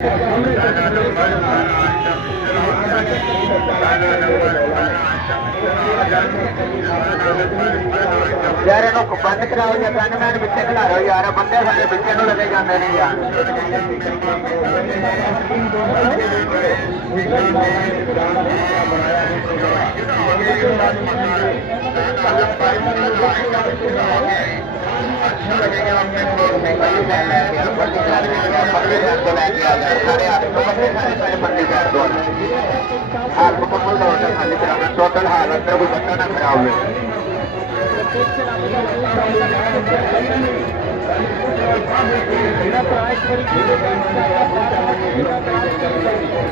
यार इन्हों बंद कराओ या गनमैन पिछे खिला रहे हो यार बंदे सारे पिछे नूं लगे जाते नहीं यार टोटल हाल अंदर कोई बंदा ना खराब हो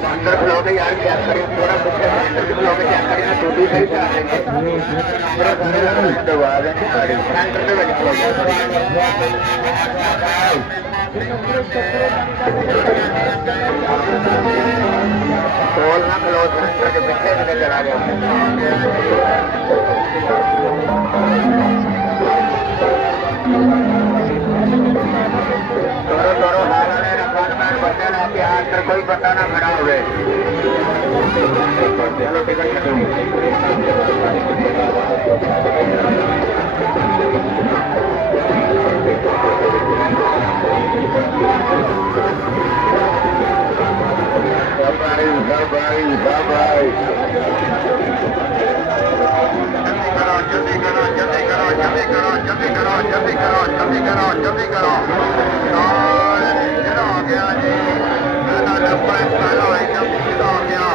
अंदर खिलाओगे यार चेक करें थोड़ा अंदर खिलाओगे चेक करें ना टोटी सही चला देंगे दबा देंगे सेंटर में खिलाओगे टोल ना खिलाओ सेंटर के पीछे से चला गया तोरो हाल बंदे ना प्यार कर कोई बंदा ना खड़ा हुए चलो टिकट bye जल्दी करो जल्दी करो जल्दी करो जल्दी करो जल्दी करो जल्दी करो जल्दी करो हो गया जी नंबर 1 हो गया